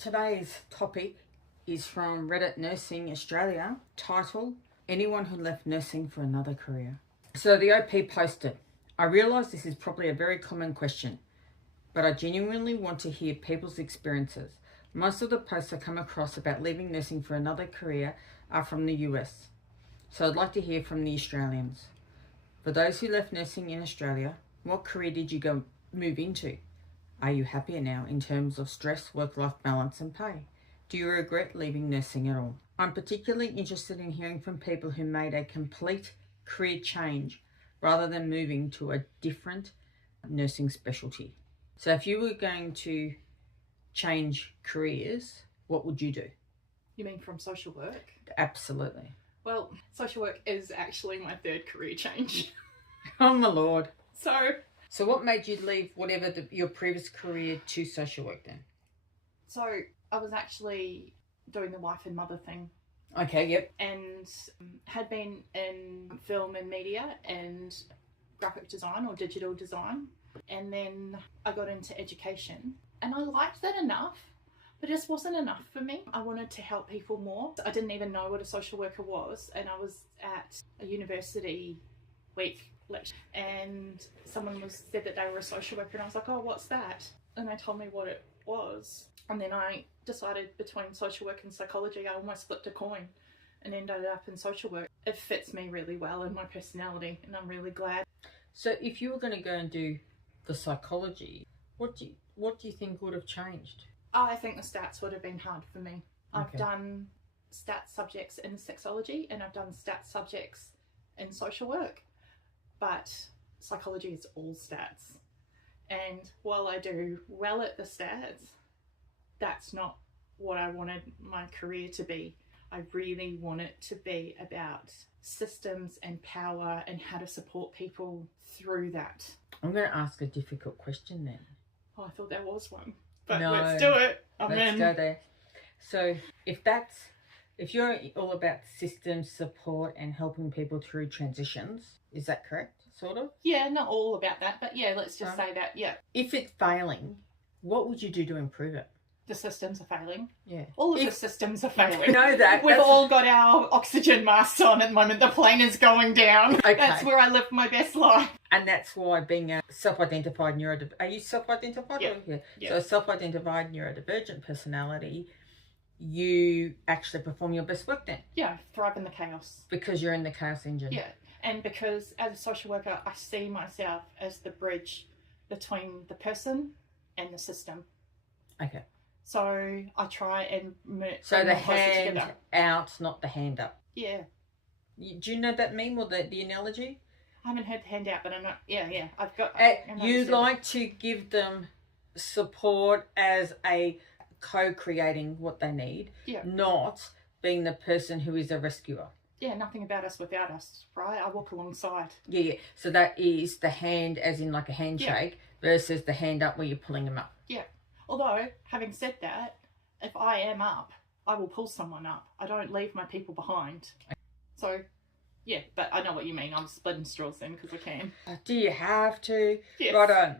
Today's topic is from Reddit Nursing Australia, title, Anyone Who Left Nursing for Another Career. So the OP posted, I realise this is probably a very common question, but I genuinely want to hear people's experiences. Most of the posts I come across about leaving nursing for another career are from the US. So I'd like to hear from the Australians. For those who left nursing in Australia, what career did you move into? Are you happier now in terms of stress, work-life balance and pay? Do you regret leaving nursing at all? I'm particularly interested in hearing from people who made a complete career change rather than moving to a different nursing specialty. So if you were going to change careers, what would you do? You mean from social work? Absolutely. Well, social work is actually my third career change. Oh my Lord. So what made you leave whatever your previous career to social work then? So I was actually doing the wife and mother thing. Okay, yep. And had been in film and media and graphic design or digital design. And then I got into education. And I liked that enough, but it just wasn't enough for me. I wanted to help people more. I didn't even know what a social worker was. And I was at a university week lecture and someone said that they were a social worker and I was like, oh, what's that? And they told me what it was. And then I decided between social work and psychology, I almost flipped a coin and ended up in social work. It fits me really well in my personality and I'm really glad. So if you were going to go and do the psychology, what do you think would have changed? I think the stats would have been hard for me. Okay. I've done stats subjects in sexology and I've done stats subjects in social work, but psychology is all stats. And while I do well at the stats, that's not what I wanted my career to be. I really want it to be about systems and power and how to support people through that. I'm going to ask a difficult question then. Oh, I thought there was one. But no, let's do it. Let's go there. So if you're all about systems, support and helping people through transitions, is that correct? Sort of? Yeah, not all about that, but yeah, let's just say that, yeah. If it's failing, what would you do to improve it? The systems are failing. Yeah. All of the systems are failing. I know that. We've all got our oxygen masks on at the moment. The plane is going down. Okay. That's where I live my best life. And that's why being a self-identified neurodivergent... Are you self-identified? Yeah. So a self-identified neurodivergent personality, you actually perform your best work then? Yeah, thrive in the chaos. Because you're in the chaos engine. Yeah, and because as a social worker, I see myself as the bridge between the person and the system. Okay. So I try and so the hand together. Out, not the hand up. Yeah. Do you know that meme or the analogy? I haven't heard the hand out, but I'm not. Yeah. I've got. You like to give them support as a co-creating what they need, not being the person who is a rescuer. Yeah, nothing about us without us, right? I walk alongside. Yeah. So that is the hand, as in like a handshake, versus the hand up where you're pulling them up. Yeah. Although, having said that, if I am up, I will pull someone up. I don't leave my people behind. So, yeah, but I know what you mean. I'm splitting straws then because I can. Do you have to? Yes. Righto.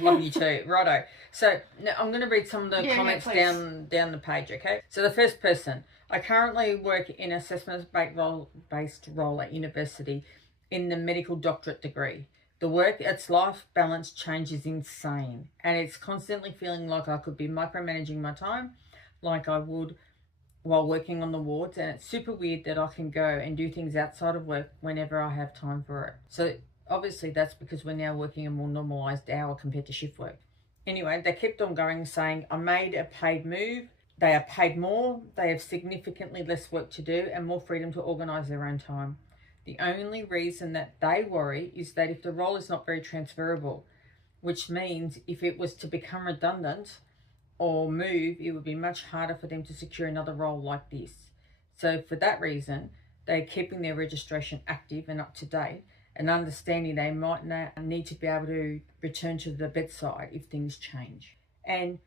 Love you too. Righto. So, now I'm going to read some of the comments down the page, okay? So, the first person. I currently work in assessment-based role at university in the medical doctorate degree. The its life balance change is insane and it's constantly feeling like I could be micromanaging my time like I would while working on the wards, and it's super weird that I can go and do things outside of work whenever I have time for it. So obviously that's because we're now working a more normalised hour compared to shift work. Anyway, they kept on going saying, I made a paid move. They are paid more. They have significantly less work to do and more freedom to organise their own time. The only reason that they worry is that if the role is not very transferable, which means if it was to become redundant or move, it would be much harder for them to secure another role like this. So for that reason, they're keeping their registration active and up to date and understanding they might need to be able to return to the bedside if things change. And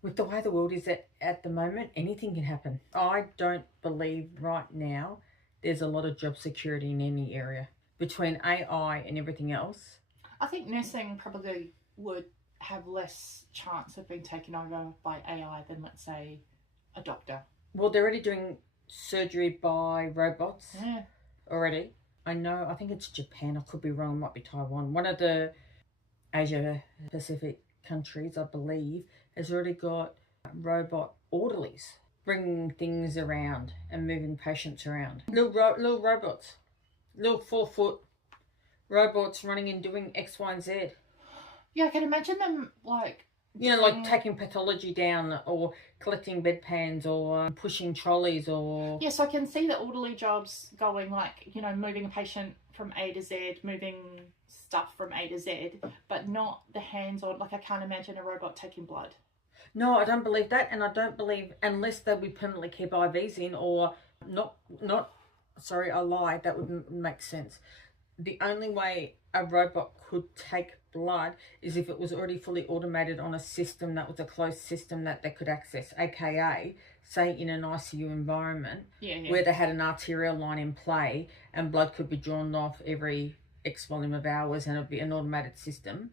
with the way the world is at the moment, anything can happen. I don't believe right now there's a lot of job security in any area. Between AI and everything else. I think nursing probably would have less chance of being taken over by AI than, let's say, a doctor. Well, they're already doing surgery by robots already. I know, I think it's Japan, I could be wrong, it might be Taiwan. One of the Asia Pacific countries, I believe, has already got robot orderlies bringing things around and moving patients around. Little robots, little 4-foot robots running and doing X, Y, and Z. Yeah, I can imagine them like... You know, like taking pathology down or collecting bedpans or pushing trolleys or... Yes, I can see the orderly jobs going like, you know, moving a patient from A to Z, moving stuff from A to Z, but not the hands-on. Like, I can't imagine a robot taking blood. No, I don't believe that, and I don't believe, unless they would permanently keep IVs in or sorry, I lied, that would make sense. The only way a robot could take blood is if it was already fully automated on a system that was a closed system that they could access, aka say in an ICU environment where they had an arterial line in play and blood could be drawn off every X volume of hours and it would be an automated system.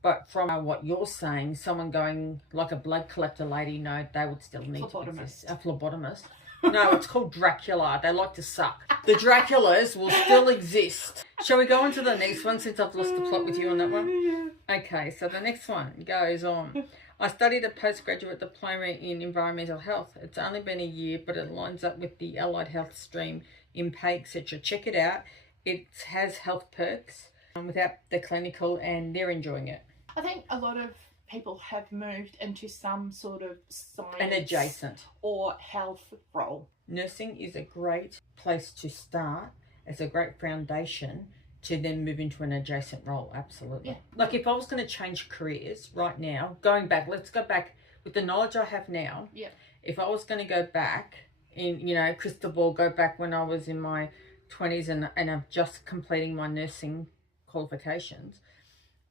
But from what you're saying, someone going like a blood collector lady, no, they would still need to exist. A phlebotomist. No, it's called Dracula. They like to suck. The Draculas will still exist. Shall we go on to the next one since I've lost the plot with you on that one? Okay, so the next one goes on. I studied a postgraduate diploma in environmental health. It's only been a year, but it lines up with the allied health stream in pay, etc. Check it out. It has health perks without the clinical, and they're enjoying it. I think a lot of people have moved into some sort of science and adjacent or health role. Nursing is a great place to start. It's a great foundation to then move into an adjacent role. Absolutely. Yeah. Like if I was going to change careers right now, going back, let's go back with the knowledge I have now. Yeah. If I was going to go back in, you know, crystal ball, go back when I was in my 20s and I'm just completing my nursing qualifications,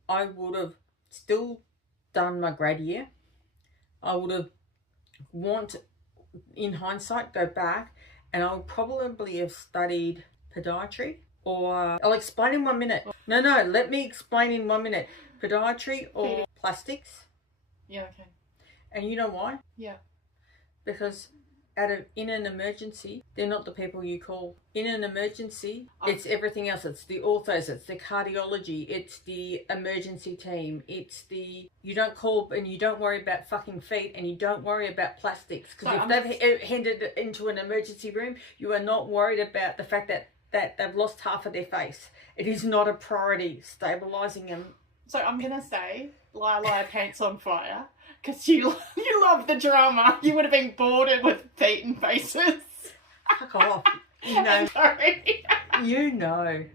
I would have still done my grad year. I would have in hindsight, go back and I would probably have studied podiatry or I'll explain in 1 minute. No, let me explain in 1 minute. Podiatry or plastics. Yeah, okay. And you know why? Yeah. Because in an emergency, they're not the people you call. In an emergency, it's everything else. It's the orthos, it's the cardiology, it's the emergency team, it's you don't call and you don't worry about fucking feet and you don't worry about plastics. Because if they've handed it into an emergency room, you are not worried about the fact that they've lost half of their face. It is not a priority, stabilising them. So I'm going to say, lie, pants on fire. Because you love the drama. You would have been bored with feet and faces. Fuck off. You know. Sorry. You know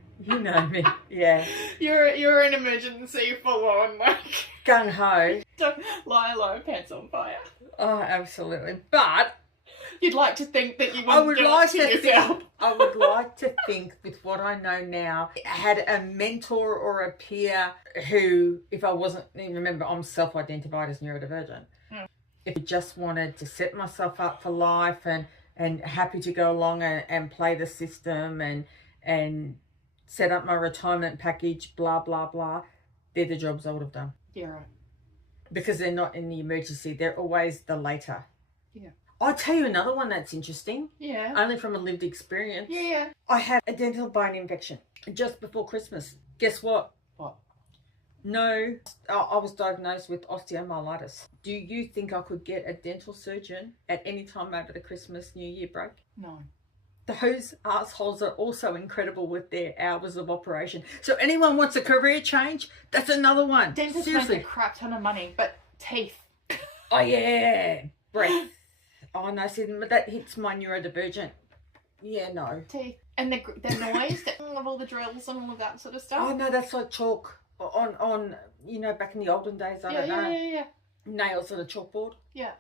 me. Yeah. You're an emergency full on, like gung ho. Lie, pants on fire. Oh, absolutely. But you'd like to think that you wouldn't do it to yourself. I would like to think, with what I know now, had a mentor or a peer who, if I wasn't, remember, I'm self-identified as neurodivergent. If I just wanted to set myself up for life and happy to go along and play the system and set up my retirement package, blah, blah, blah, they're the jobs I would have done. Yeah, right. Because they're not in the emergency. They're always the later. Yeah. I'll tell you another one that's interesting. Yeah. Only from a lived experience. Yeah. I had a dental bone infection just before Christmas. Guess what? What? No, I was diagnosed with osteomyelitis. Do you think I could get a dental surgeon at any time over the Christmas New Year break? No. Those assholes are also incredible with their hours of operation. So anyone wants a career change, that's another one. Dentists make a crap ton of money, but teeth. Oh yeah, breath. Oh no, see, that hits my neurodivergent. Yeah, no. Teeth. And the noise of all the drills and all of that sort of stuff. Oh no, that's like chalk on you know, back in the olden days, I don't know. Yeah. Nails on a chalkboard. Yeah.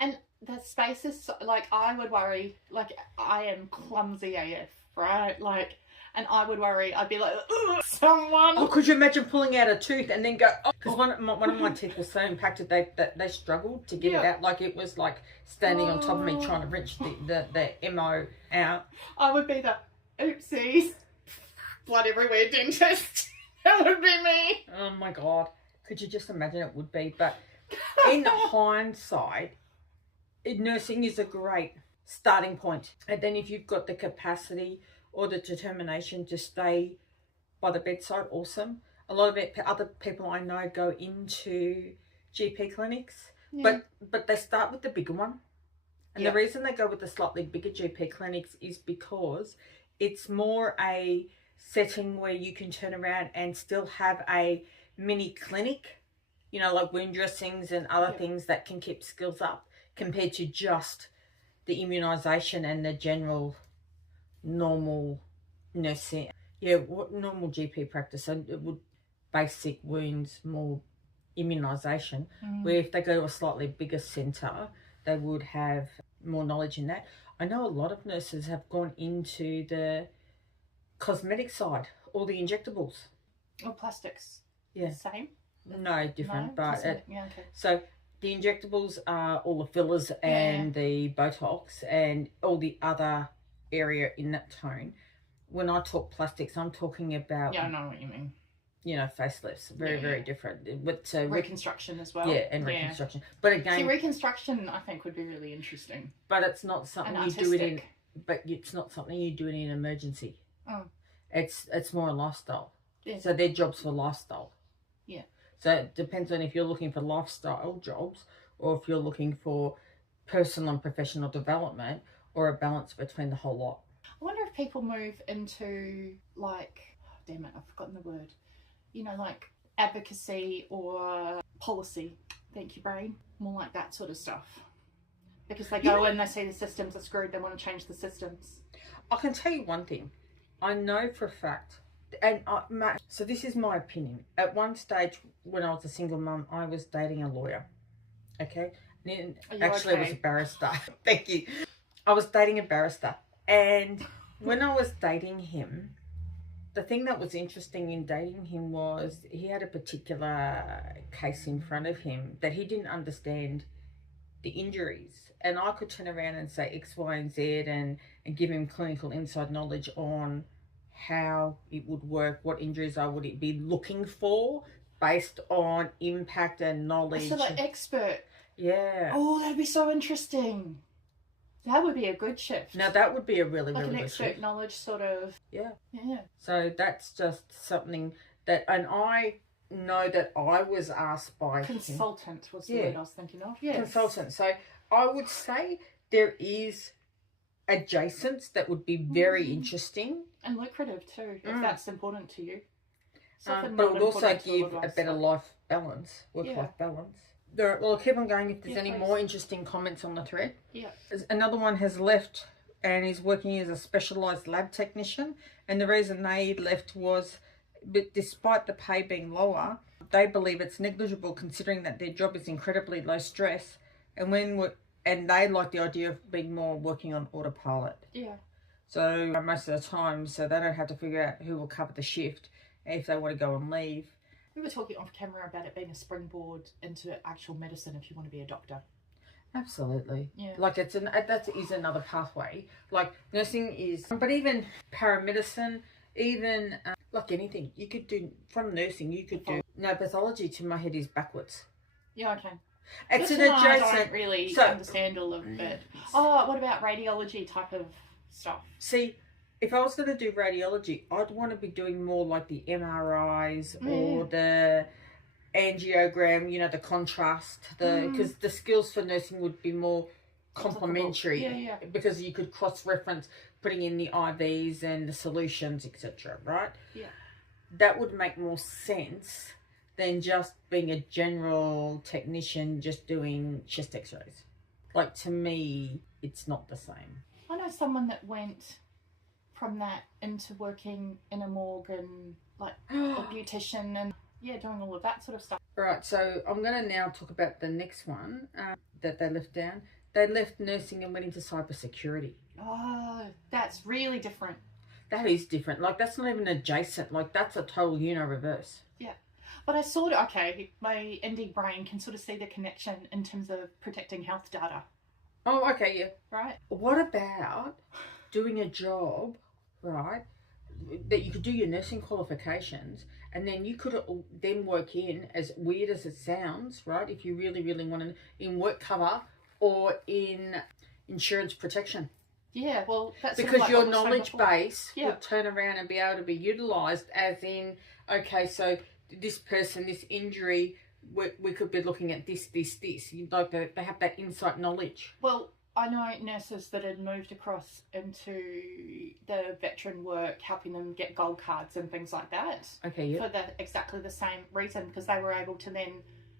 And the space is, like, I would worry, like, I am clumsy AF, right? Like, and I would worry, I'd be like, someone. Oh, could you imagine pulling out a tooth and then go, because one of my teeth was so impacted that they struggled to get it out. Like, it was like standing on top of me trying to wrench the MO out. I would be the, oopsies, blood everywhere dentist. That would be me. Oh my God. Could you just imagine it would be? But in hindsight, nursing is a great starting point. And then if you've got the capacity or the determination to stay by the bedside, awesome. A lot of other people I know go into GP clinics, but they start with the bigger one. And the reason they go with the slightly bigger GP clinics is because it's more a setting where you can turn around and still have a mini clinic, you know, like wound dressings and other things that can keep skills up, compared to just the immunisation and the general normal nursing. Yeah, what normal GP practice, so it would basic wounds, more immunisation, where if they go to a slightly bigger centre, they would have more knowledge in that. I know a lot of nurses have gone into the cosmetic side, all the injectables. Or plastics. Yeah. Same? No, different. No? But yeah, okay. So the injectables are all the fillers and the Botox and all the other area in that tone. When I talk plastics, I'm talking about... Yeah, I know what you mean. You know, facelifts. Very different. So reconstruction as well. Yeah, and reconstruction. But again... See, reconstruction, I think, would be really interesting. But it's not something you do it in... But it's not something you do in an emergency. Oh. It's more a lifestyle. Yeah. So they're jobs for lifestyle. Yeah. So it depends on if you're looking for lifestyle jobs or if you're looking for personal and professional development or a balance between the whole lot. I wonder if people move into, like... Oh, damn it, I've forgotten the word. You know, like advocacy or policy. Thank you, brain. More like that sort of stuff. Because they go and they see the systems are screwed, they want to change the systems. I can tell you one thing. I know for a fact, and so this is my opinion. At one stage, when I was a single mum, I was dating a lawyer. Okay? Actually, I was a barrister. Thank you. I was dating a barrister. And when I was dating him, the thing that was interesting in dating him was he had a particular case in front of him that he didn't understand the injuries. And I could turn around and say X, Y, and Z and give him clinical inside knowledge on how it would work, what injuries I would be looking for based on impact and knowledge. So like expert. Yeah. Oh, that'd be so interesting. That would be a good shift. Now that would be a really, like really an good expert shift. knowledge sort of. Yeah. Yeah. So that's just something that, and I know that I was asked by consultant was the word I was thinking of. Yeah. Consultant. So I would say there is adjacents that would be very interesting. And lucrative too, if that's important to you. But it would also give a better life balance, work-life balance. Well, I'll keep on going if there's any more interesting comments on the thread. Yeah. Another one has left and is working as a specialised lab technician. And the reason they left was, but despite the pay being lower, they believe it's negligible considering that their job is incredibly low stress. And they like the idea of being more working on autopilot. Yeah. So most of the time, so they don't have to figure out who will cover the shift if they want to go and leave. We were talking off camera about it being a springboard into actual medicine if you want to be a doctor. Absolutely. Yeah. Like that is another pathway. Like nursing is, but even paramedicine, even like anything you could do from nursing, you could do. No, pathology to my head is backwards. Yeah, okay. It's an adjacent. I don't really understand all of it. Oh, what about radiology type of stuff? See, if I was going to do radiology, I'd want to be doing more like the MRIs or the angiogram, you know, the contrast, because the skills for nursing would be more complementary. Yeah. Because you could cross-reference putting in the IVs and the solutions, etc., right? Yeah. That would make more sense than just being a general technician just doing chest x-rays. Like, to me, it's not the same. I know someone that went from that into working in a morgue and like a beautician and doing all of that sort of stuff. Right, so I'm going to now talk about the next one that they left down. They left nursing and went into cybersecurity. Oh, that's really different. That is different. Like, that's not even adjacent. Like, that's a total reverse. Yeah. But I my indie brain can sort of see the connection in terms of protecting health data. Oh, okay, yeah. Right. What about doing a job, right, that you could do your nursing qualifications and then you could then work in, as weird as it sounds, right, if you really, really want to, in work cover or in insurance protection. Yeah, well, that's because like your knowledge base will turn around and be able to be utilised, as in, okay, so this person, this injury, we could be looking at this. Like they have that insight knowledge. Well, I know nurses that had moved across into the veteran work, helping them get gold cards and things like that. Okay, yeah. For exactly the same reason, because they were able to then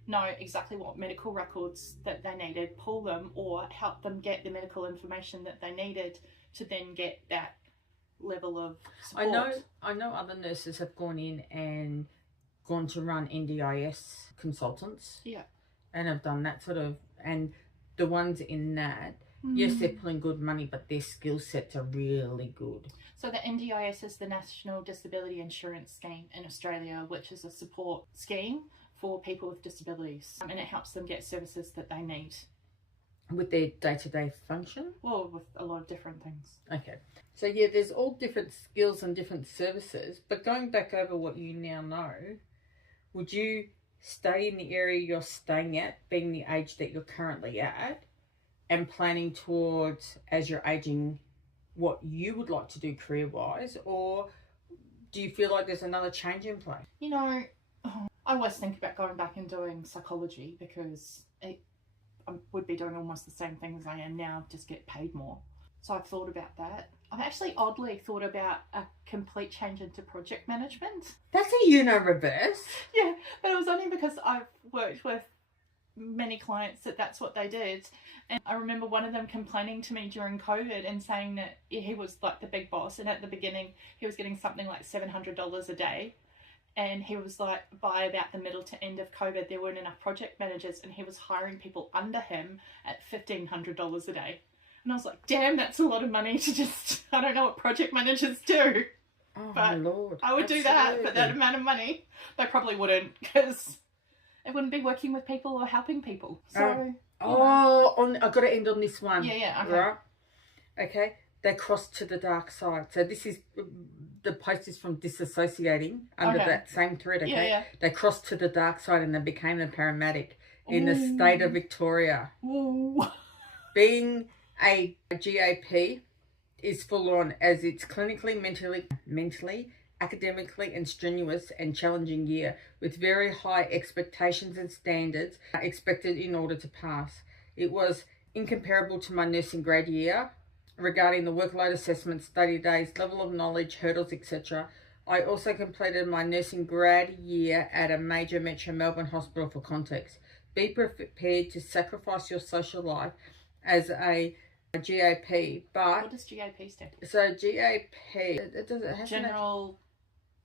know exactly what medical records that they needed, pull them, or help them get the medical information that they needed to then get that level of support. I know other nurses have gone in and gone to run NDIS consultants. Yeah. And have done that sort of, and the ones in that, yes, they're pulling good money, but their skill sets are really good. So the NDIS is the National Disability Insurance Scheme in Australia, which is a support scheme for people with disabilities, and it helps them get services that they need. With their day-to-day function? Well, with a lot of different things. Okay. So yeah, there's all different skills and different services, but going back over what you now know, would you stay in the area you're staying at, being the age that you're currently at, and planning towards, as you're aging, what you would like to do career-wise, or do you feel like there's another change in play? You know, I always think about going back and doing psychology, because I would be doing almost the same thing as I am now, just get paid more. So I've thought about that. I've actually oddly thought about a complete change into project management. That's a reverse. Yeah, but it was only because I've worked with many clients that's what they did. And I remember one of them complaining to me during COVID and saying that he was like the big boss, and at the beginning he was getting something like $700 a day. And he was like, by about the middle to end of COVID, there weren't enough project managers, and he was hiring people under him at $1,500 a day. And I was like, damn, that's a lot of money to just, I don't know what project managers do. Oh, but Lord. I would do that for that amount of money. They probably wouldn't, because it wouldn't be working with people or helping people. So, I've got to end on this one. Yeah, okay. Right? Okay. They crossed to the dark side. So this is, the post is from Disassociating under that same thread, okay? Yeah. They crossed to the dark side and they became a paramedic in the state of Victoria. Ooh. Being a GAP is full on, as it's clinically, mentally, academically and strenuous and challenging year with very high expectations and standards expected in order to pass. It was incomparable to my nursing grad year regarding the workload assessment, study days, level of knowledge, hurdles, etc. I also completed my nursing grad year at a major metro Melbourne hospital. For context, be prepared to sacrifice your social life as a GAP, but... What does GAP stand for? So GAP, it has General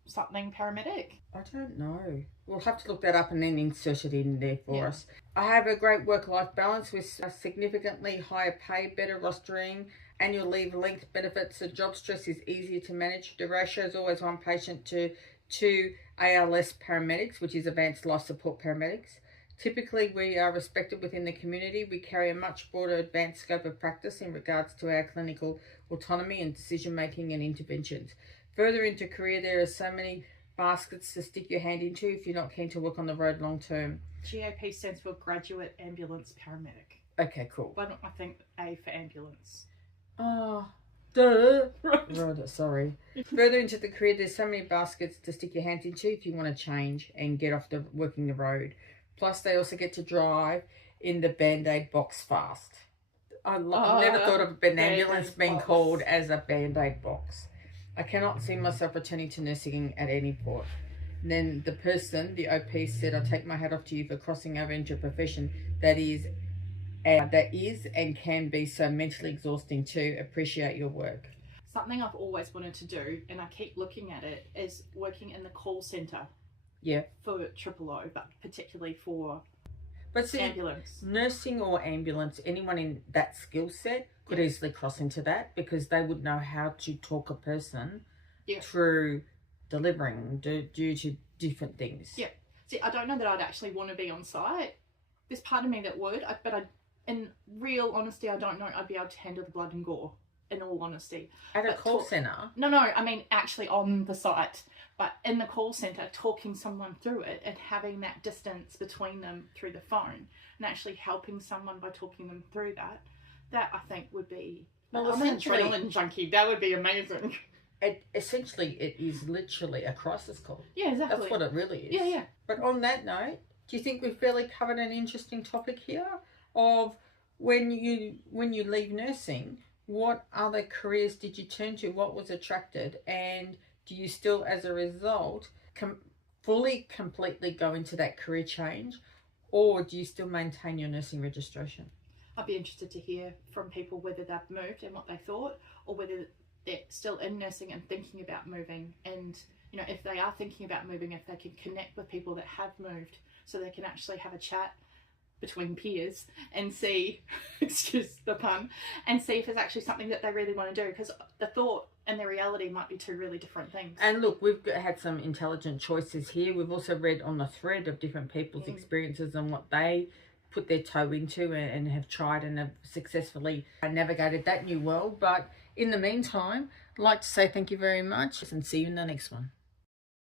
something paramedic? I don't know. We'll have to look that up and then insert it in there for us. I have a great work-life balance with a significantly higher pay, better rostering, annual leave length benefits. The job stress is easier to manage. The ratio is always one patient to 2 ALS paramedics, which is advanced life support paramedics. Typically, we are respected within the community. We carry a much broader advanced scope of practice in regards to our clinical autonomy and decision-making and interventions. Further into career, there are so many baskets to stick your hand into if you're not keen to work on the road long term. GAP stands for Graduate Ambulance Paramedic. Okay, cool. Why don't I think A for ambulance? Oh, duh. Right, sorry. Further into the career, there's so many baskets to stick your hand into if you want to change and get off working the road. Plus, they also get to drive in the Band-Aid box fast. I've never thought of an ambulance being called as a Band-Aid box. I cannot see myself returning to nursing at any point. And then the person, the OP, said, I take my hat off to you for crossing over into a profession that is and can be so mentally exhausting too. Appreciate your work. Something I've always wanted to do, and I keep looking at it, is working in the call centre. Yeah. For Triple O, but particularly for see, ambulance. Nursing or ambulance, anyone in that skill set could easily cross into that, because they would know how to talk a person through delivering due to different things. Yeah. See, I don't know that I'd actually want to be on site. There's part of me that would, but in real honesty, I don't know I'd be able to handle the blood and gore, in all honesty. At a call centre? No, I mean actually on the site. But in the call centre, talking someone through it and having that distance between them through the phone and actually helping someone by talking them through that I think would be... Well, I'm an adrenaline junkie. That would be amazing. Essentially, it is literally a crisis call. Yeah, exactly. That's what it really is. Yeah, yeah. But on that note, do you think we've fairly covered an interesting topic here of when you leave nursing, what other careers did you turn to? What was attracted? And do you still, as a result, completely go into that career change, or do you still maintain your nursing registration? I'd be interested to hear from people whether they've moved and what they thought, or whether they're still in nursing and thinking about moving. And, you know, if they are thinking about moving, if they can connect with people that have moved so they can actually have a chat between peers and see, excuse the pun, and see if it's actually something that they really want to do, because the thought and the reality might be two really different things. And look, we've had some intelligent choices here. We've also read on the thread of different people's experiences and what they put their toe into and have tried and have successfully navigated that new world. But in the meantime, I'd like to say thank you very much and see you in the next one.